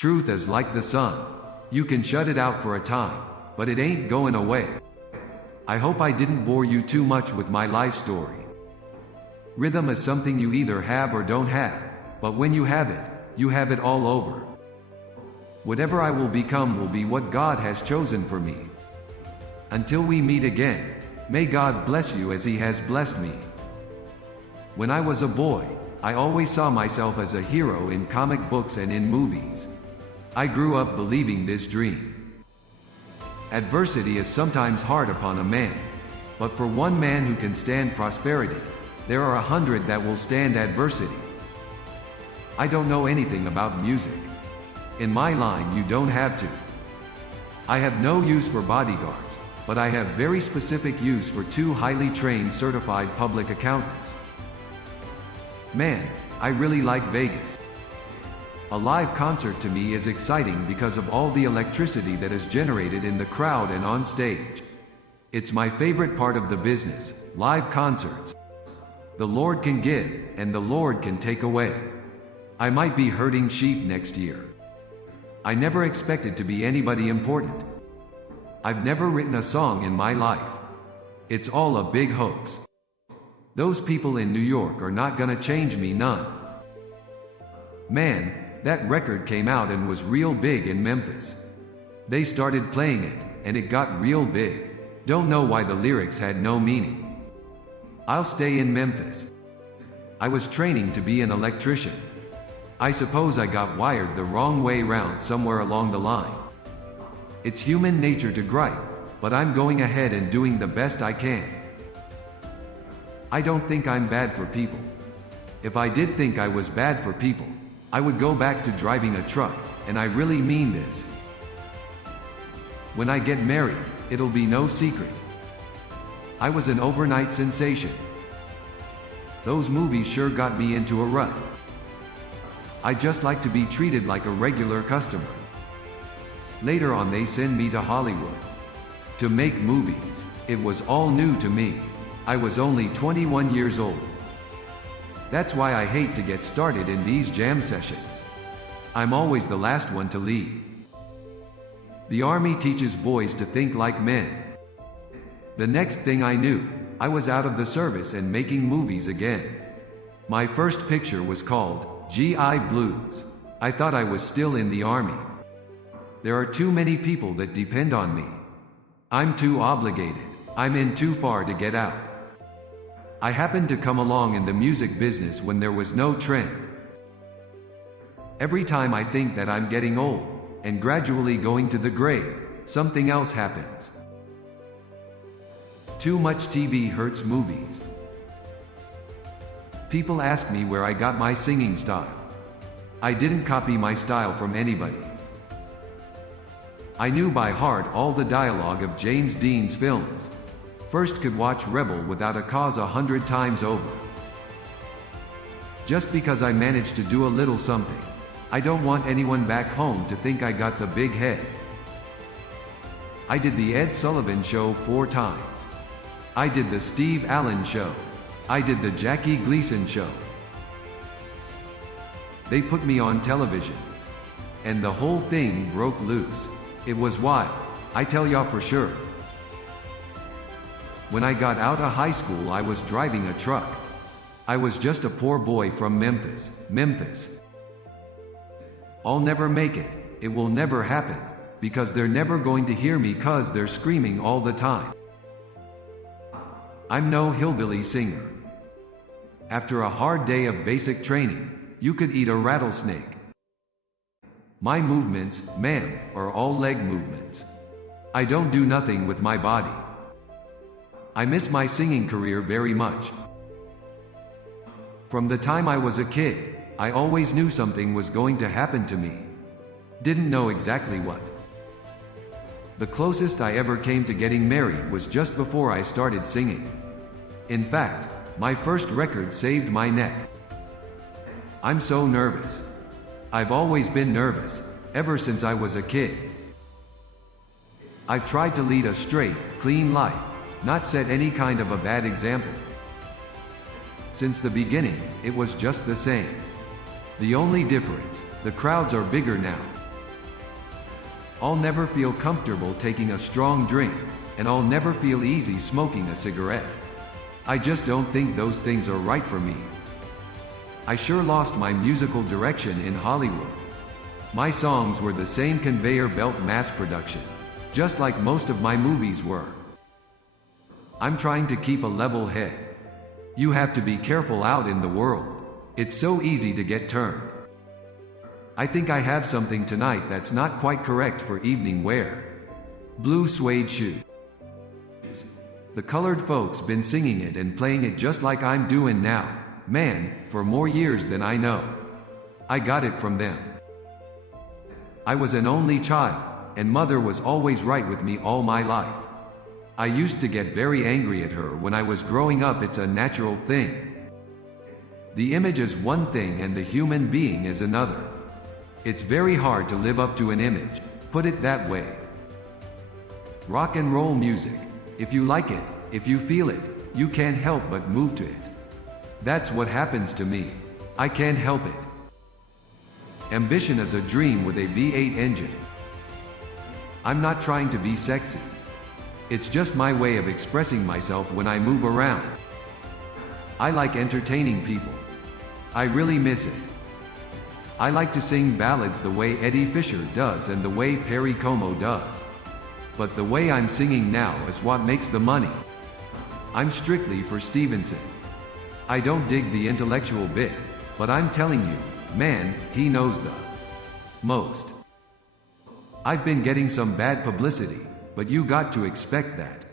Truth is like the sun. You can shut it out for a time, but it ain't going away. I hope I didn't bore you too much with my life story. Rhythm is something you either have or don't have, but when you have it all over. Whatever I will become will be what God has chosen for me. Until we meet again, may God bless you as He has blessed me. When I was a boy, I always saw myself as a hero in comic books and in movies. I grew up believing this dream. Adversity is sometimes hard upon a man, but for one man who can stand prosperity, there are 100 that will stand adversity. I don't know anything about music. In my line you don't have to. I have no use for bodyguards, but I have very specific use for 2 highly trained certified public accountants. Man, I really like Vegas. A live concert to me is exciting because of all the electricity that is generated in the crowd and on stage. It's my favorite part of the business, live concerts. The Lord can give, and the Lord can take away. I might be herding sheep next year. I never expected to be anybody important. I've never written a song in my life. It's all a big hoax. Those people in New York are not gonna change me none. Man, that record came out and was real big in Memphis. They started playing it, and it got real big. Don't know why the lyrics had no meaning. I'll stay in Memphis. I was training to be an electrician. I suppose I got wired the wrong way round somewhere along the line. It's human nature to gripe, but I'm going ahead and doing the best I can. I don't think I'm bad for people. If I did think I was bad for people, I would go back to driving a truck, and I really mean this. When I get married, it'll be no secret. I was an overnight sensation. Those movies sure got me into a rut. I just like to be treated like a regular customer. Later on they send me to Hollywood to make movies. It was all new to me. I was only 21 years old. That's why I hate to get started in these jam sessions. I'm always the last one to leave. The Army teaches boys to think like men. The next thing I knew, I was out of the service and making movies again. My first picture was called G.I. Blues. I thought I was still in the Army. There are too many people that depend on me. I'm too obligated. I'm in too far to get out. I happened to come along in the music business when there was no trend. Every time I think that I'm getting old, and gradually going to the grave, something else happens. Too much TV hurts movies. People ask me where I got my singing style. I didn't copy my style from anybody. I knew by heart all the dialogue of James Dean's films. First could watch Rebel without a cause 100 times over. Just because I managed to do a little something, I don't want anyone back home to think I got the big head. I did the Ed Sullivan Show 4 times. I did the Steve Allen Show. I did the Jackie Gleason Show. They put me on television. And the whole thing broke loose. It was wild, I tell y'all for sure. When I got out of high school I was driving a truck. I was just a poor boy from Memphis. I'll never make it, it will never happen, because they're never going to hear me cause they're screaming all the time. I'm no hillbilly singer. After a hard day of basic training, you could eat a rattlesnake. My movements, man, are all leg movements. I don't do nothing with my body. I miss my singing career very much. From the time I was a kid, I always knew something was going to happen to me. Didn't know exactly what. The closest I ever came to getting married was just before I started singing. In fact, my first record saved my neck. I'm so nervous. I've always been nervous, ever since I was a kid. I've tried to lead a straight, clean life, not set any kind of a bad example. Since the beginning, it was just the same. The only difference, the crowds are bigger now. I'll never feel comfortable taking a strong drink, and I'll never feel easy smoking a cigarette. I just don't think those things are right for me. I sure lost my musical direction in Hollywood. My songs were the same conveyor belt mass production, just like most of my movies were. I'm trying to keep a level head. You have to be careful out in the world. It's so easy to get turned. I think I have something tonight that's not quite correct for evening wear. Blue suede shoes. The colored folks been singing it and playing it just like I'm doing now, man, for more years than I know. I got it from them. I was an only child, and mother was always right with me all my life. I used to get very angry at her when I was growing up. It's a natural thing. The image is one thing and the human being is another. It's very hard to live up to an image, put it that way. Rock and roll music. If you like it, if you feel it, you can't help but move to it. That's what happens to me. I can't help it. Ambition is a dream with a V8 engine. I'm not trying to be sexy. It's just my way of expressing myself when I move around. I like entertaining people. I really miss it. I like to sing ballads the way Eddie Fisher does and the way Perry Como does. But the way I'm singing now is what makes the money. I'm strictly for Stevenson. I don't dig the intellectual bit, but I'm telling you, man, he knows the most. I've been getting some bad publicity, but you got to expect that.